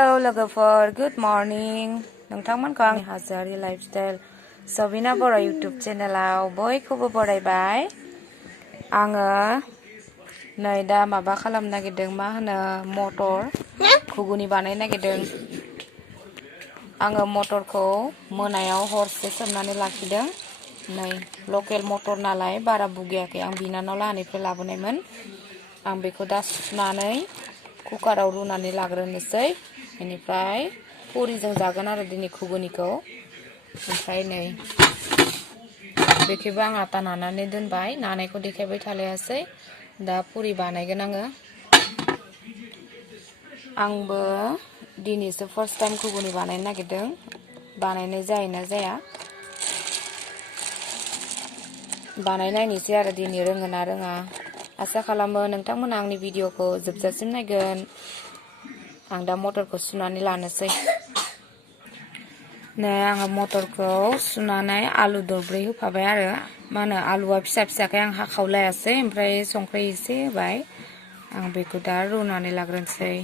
Hello lwgwfwr, good morning. Nोंथांमोनखौ आंनि हाजोआरि lifestyle Sabina बर' YouTube चेनेलाव बयखौबो बरायबाय। आङो नै दा माबा खालामनो नागिरदों, मा होनो मटर घुगुनि बानायनो नागिरदों। आङो मटरखौ मोनायाव हरसे सोमनानै लाखिदों। नै लकेल मटर नालाय बारा बुगियाखै, आं बिनानाव लाहानिफ्राय लाबोनायमोन। आं बेखौ दा सुनानै कुकाराव रुनानै लाग्रोनोसै। बेनिफ्राय पुरिजों जागोन आरो दिनै घुगुनिखौ। ओमफ्राय नै बेखौबो आं आटा नानानै दोनबाय, नानायखौ देखायबाय थालायासै। दा पुरि बानायगोन आङो। आंबो दिनैसो फार्स्ट टाइम घुगुनि बानायनो नागिरदों, बानायनाय जायोना जाया बानायनायनोसै आरो दिनै रोङो ना रोङा। आसा खालामो नोंथांमोना आंनि भिडिअखौ जोबजासिम नायगोन। आं दा मटरखौ सुनानै लानोसै। नै आङो मटरखौ सुनानै आलु दरब्रै होफाबाय आरो मा होनो आलुआ फिसा फिसाखाय आं हाखावलायासै, ओमफ्राय संख्रि एसे होबाय। आं बेखौ दा रुनानै लाग्रोनोसै।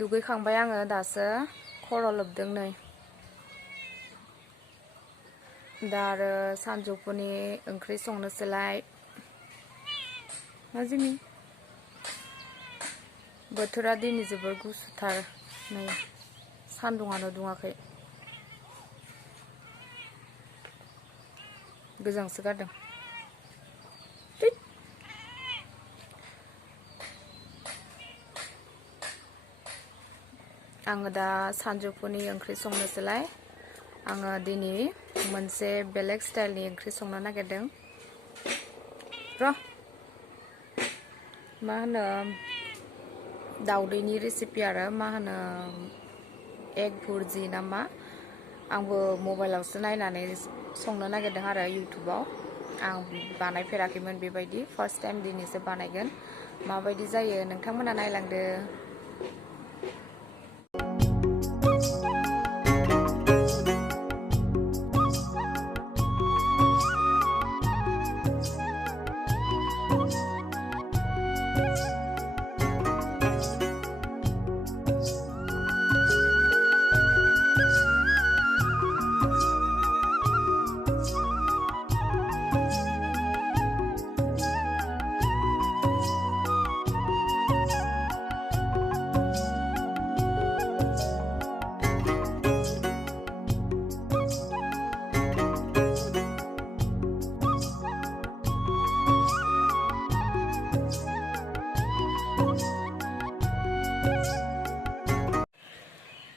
दुगैखांबाय आङो दासो, खर' लोबदों नै। दा आरो सानजौफुनि ओंख्रि संनोसैलाय। मा जोंनि बोथोरा दिनै जोबोर गुसुथार, नै सान्दुङानो दुङाखै, गोजांसो गारदों। आङो दा सानजौफुनि ओंख्रि संनोसैलाय। आङो दिनै मोनसे बेलेग स्टाइलनि ओंख्रि संनो नागिरदों। मा होनो दाउदैनि रेसिपि आरो मा होनो एग भुर्जि नामा आंबो मबाइलावसो नायनानै संनो नागिरदों आरो इउटुबाव आं बानायफेराखैमोन बेबायदि फार्स्ट टाइम दिनैसो बानायगोन माबायदि जायो नोंथांमोना नायलांदो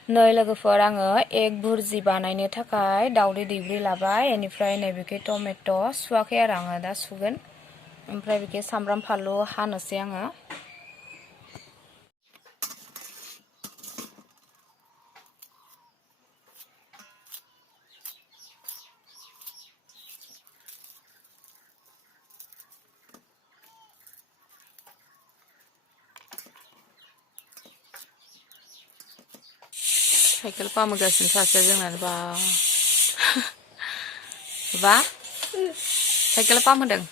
नै लोगोफोर आङो एग भुर्जि बानायनो थाखाय दावदै दैब्रै लाबाय बेनिफ्राय नैबेखै टमेट' सुवाखै आरो आङो दा सुगोन ओमफ्राय बेखै सामब्राम फानलु हानोसै आङो साइकेल पामगासिनो सासे जोंना बा साइकेल पामहोदों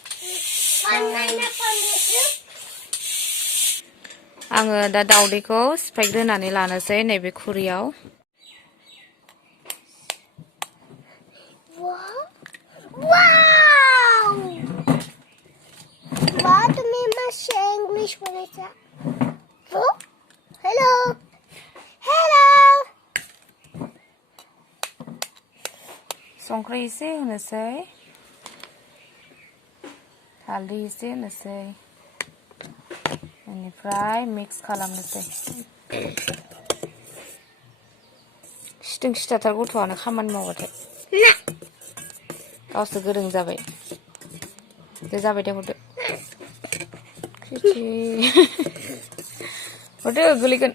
आङो दा दावदैखौ सिफायग्रोनानै लानोसै नैबे खुरियाव तुम्ही मस्त इंग्लिश बोलायचा हो हेलो संख्रि एसे होनोसै हालदै एसे होनोसै बेनिफ्राय मिक्स खालामनोसै सिथिं सिथाथार गथ'आनो खामानि मावबाथाय गावसो गोरों जाबाय दे जाबाय दे हरदो हरदो गोलैगोन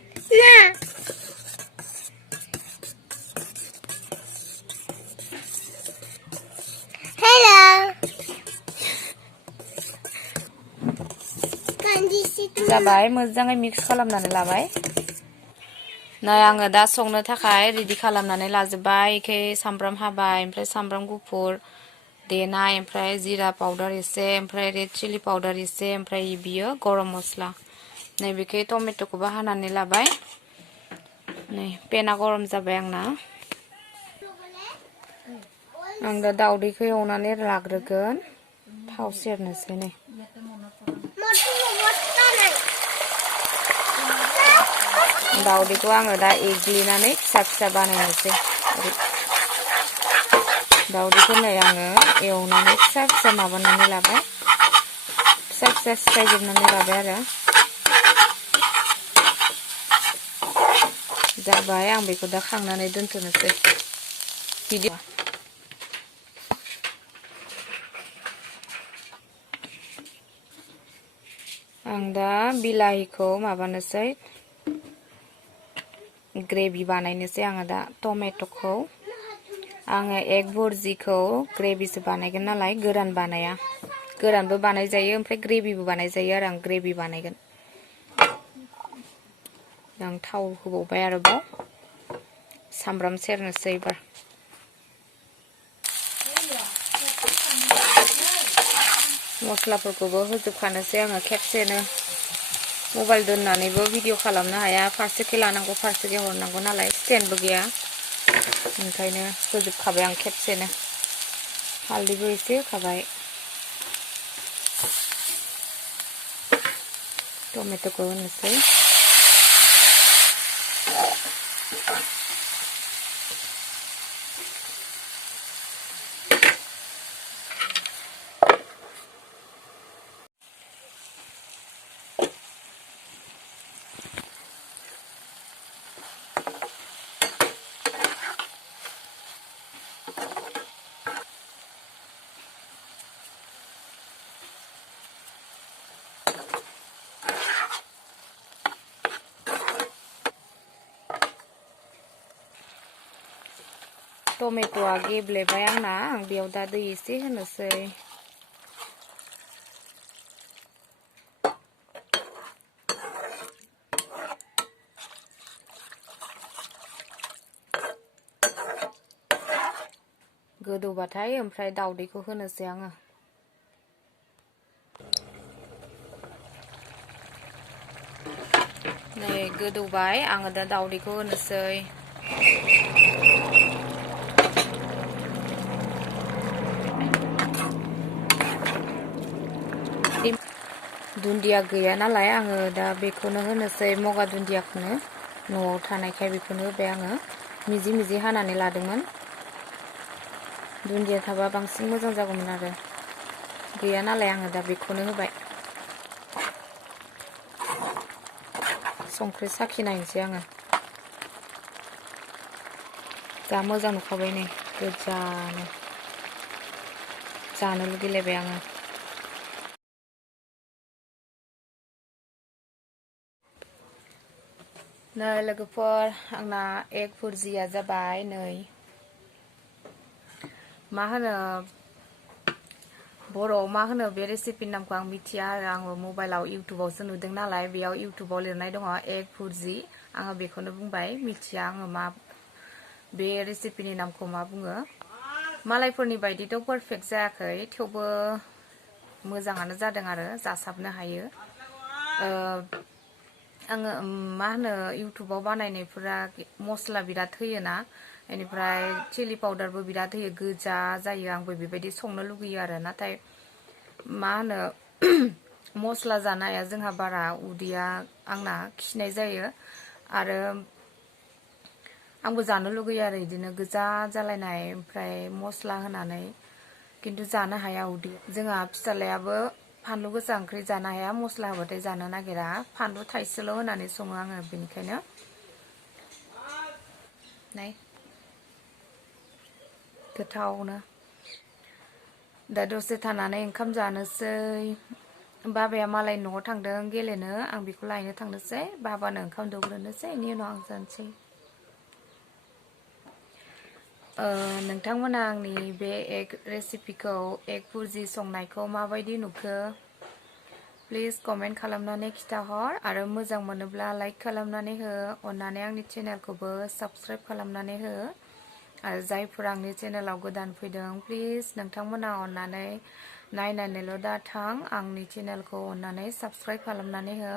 जाबाय मोजाङै मिक्स खालामनानै लाबाय नै आङो दा संनो थाखाय रेडि खालामनानै लाजोबबाय एखे सामब्राम हाबाय ओमफ्राय सामब्राम गुफुर देनाय ओमफ्राय जिरा पाउडार एसे ओमफ्राय रेड चिली पाउडार एसे ओमफ्राय बियो गरम मस्ला नैबेखै टमेट'खौबो हानानै लाबाय नै पेना गरम जाबाय आंना आं दा दावदैखौ एवनानै लाग्रोगोन थाव सेरनोसै नै दावदैखौ आङो दा एग्लिनानै फिसा फिसा बानायनोसै दावदैखौ नै आङो एवनानै फिसा फिसा माबानानै लाबाय फिसा फिसा सिफायजोबनानै लाबाय आरो जाबाय आं बेखौ दा खांनानै दोनथ'नोसै भिडिअ आं दा बिलाहिखौ माबानोसै ग्रेभि बानायनोसै आङो दा टमेट'खौ आङो एग भुर्जिखौ ग्रेभिसो बानायगोन नालाय गोरान बानाया गोरानबो बानायजायो ओमफ्राय ग्रेभिबो बानायजायो आरो आं ग्रेभि बानायगोन आं थाव होबावबाय आरोबाव सामब्राम सेरनोसै एबार मस्लाफोरखौबो होजोबखानोसै आङो खेबसेनो मबाइल दोननानैबो भिडिअ खालामनो हाया फारसेखै लानांगौ फारसेखै हरनांगौ नालाय स्टेन्डबो गैया ओंखायनो होजोबखाबाय आं खेबसेनो हालदैबो एसे होखाबाय टमेट'खौ होनोसै टमेट'आ गेब्लेबाय आंना आं बेयाव दा दै एसे होनोसै गोदौबाथाय ओमफ्राय दावदैखौ होनोसै आङो नै गोदौबाय आङो दा दावदैखौ होनोसै दुन्दिया गैया नालाय आङो दा बेखौनो होनोसै मगा दुन्दियाखौनो न'आव थानायखाय बेखौनो होबाय आङो मिजि मिजि हानानै लादोंमोन दुन्दिया थाबा बांसिन मोजां जागौमोन आरो गैया नालाय आङो दा बेखौनो होबाय संख्रि साखि नायनोसै आङो जा मोजां नुखाबाय नै गोजानो जानो लुगैलायबाय आङो नै लोगोफोर आंना एग भुर्जिया जाबाय नै मा होनो बर'आव मा होनो बे रेसिपिनि नामखौ आं मिथिया आरो आङो मबाइलाव इउटुबावसो नुदों नालाय बेयाव इउटुबाव लिरनाय दङ एग भुर्जि आङो बेखौनो बुंबाय मिथिया आङो मा बे रेसिपिनि नामखौ मा बुङो मालायफोरनि बायदिथ' पारफेक्ट जायाखै थेवबो मोजाङानो जादों आरो जासाबनो हायो आङो मा होनो इउटुबाव बानायनायफोरा मस्ला बिराद होयोना बेनिफ्राय चिलि पाउडारबो बिराद होयो गोजा जायो आंबो बेबायदि संनो लुगैयो आरो नाथाय मा होनो मस्ला जानाया जोंहा बारा उदैया आंना खिनाय जायो आरो आंबो जानो लुगैयो आरो बिदिनो गोजा जालायनाय ओमफ्राय मस्ला होनानै खिन्थु जानो हाया उदै जोंहा फिसालायाबो फानलु गोसा ओंख्रि जानो हाया मस्ला होबाथाय जानो नागिरा फानलु थाइसेल' होनानै सङो आङो बेनिखायनो नाय गोथावनो दा दसे थानानै ओंखाम जानोसै बाबाया मालाय न'आव थांदों गेलेनो आं बेखौ लायनो थांनोसै बाबानो ओंखाम दौग्रोनोसै बेनि उनाव आं जानोसै नोंथांमोना आंनि बे एग रेसिपिखौ एग भुर्जि संनायखौ माबायदि नुखो प्लिज कमेन्ट खालामनानै खिथाहर आरो मोजां मोनोब्ला लाइक खालामनानै हो अननानै आंनि चेनेलखौबो साबस्क्राइब खालामनानै हो आरो जायफोर आंनि चेनेलाव गोदान फैदों प्लिज नोंथांमोना अननानै नायनानैल' दाथां आंनि चेनेलखौ अननानै साबस्क्राइब खालामनानै हो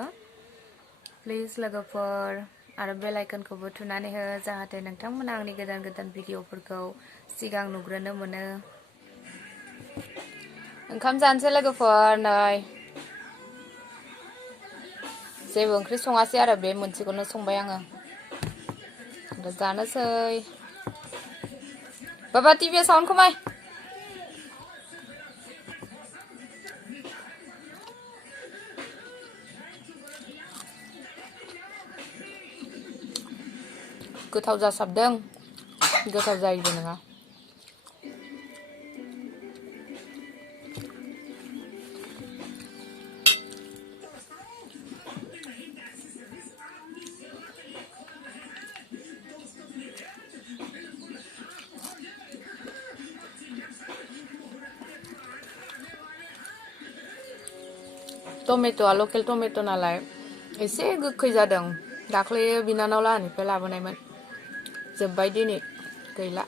प्लिज लोगोफोर आरो बेल आइकनखौबो थुनानै हो जाहाथे नोंथांमोना आंनि गोदान गोदान भिडिअफोरखौ सिगां नुग्रोनो मोनो ओंखाम जानोसै लोगोफोर नै जेबो ओंख्रि सङासै आरो बे मोनसेखौनो संबाय आङो जानोसै बाबा टिभिया साउन्ड खमाय गोथाव जासाबदों गोथाव जायोबो नङा टमेट'आ लकेल टमेट' नालाय एसे गोखै जादों दाख्लै बिनानाव लाहानिफ्राय लाबोनायमोन जोब्बाय दिनै गैला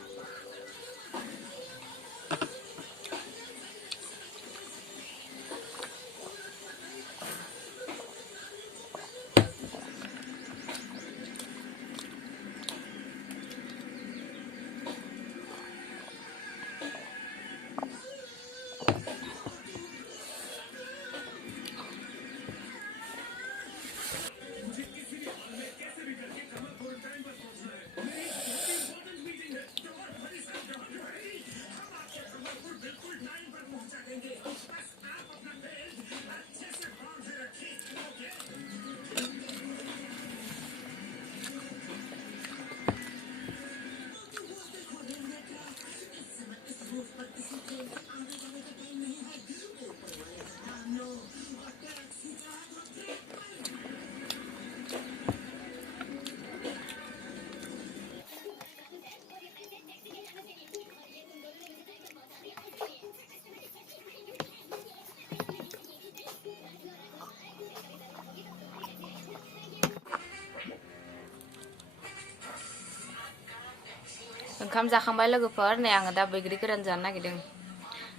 ओंखाम जाखांबाय लोगोफोर नै आङो दा बैग्रि गोरान जानो नागिरदों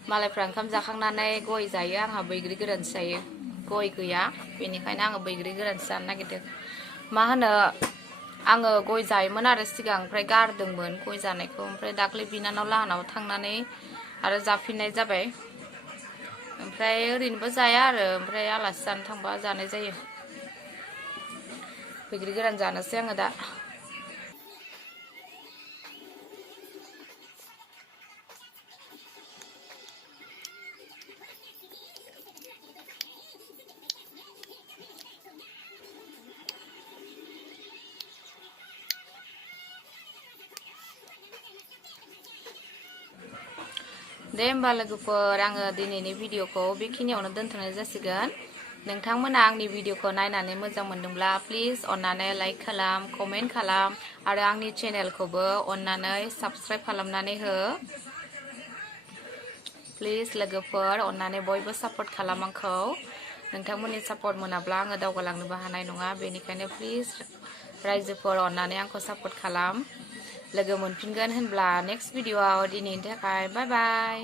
मालायफ्रा ओंखाम जाखांनानै गय जायो आंहा बैग्रि गोरानसो जायो गय गैया बेनिखायनो आङो बैग्रि गोरानसो जानो नागिरदों मा होनो आङो गय जायोमोन आरो सिगां ओमफ्राय गारदोंमोन गय जानायखौ ओमफ्राय दाख्लै बिनानाव लाहानाव थांनानै आरो जाफिननाय जाबाय ओमफ्राय ओरैनोबो जाया आरो ओमफ्राय आलासि जानो थांबा जानाय जायो बैग्रि गोरान जानोसै आङो दा दे होमबा लोगोफोर आङो दिनैनि भिडिअखौ बेखिनियावनो दोनथ'नाय जासिगोन नोंथांमोना आंनि भिडिअखौ नायनानै मोजां मोनदोंब्ला प्लिज अन्नानै लाइक खालाम कमेन्ट खालाम आरो आंनि चेनेलखौबो अन्नानै साबस्क्राइब खालामनानै हो प्लिज लोगोफोर अन्नानै बयबो सापर्ट खालाम आंखौ नोंथांमोननि सापर्ट मोनाब्ला आङो दावगालांनोबो हानाय नङा बेनिखायनो प्लिज रायजोफोर अन्नानै आंखौ सापर्ट खालाम लोगो मोनफिनगोन होनब्ला नेक्स्ट भिडिअआव दिनैनि थाखाय बाय बाय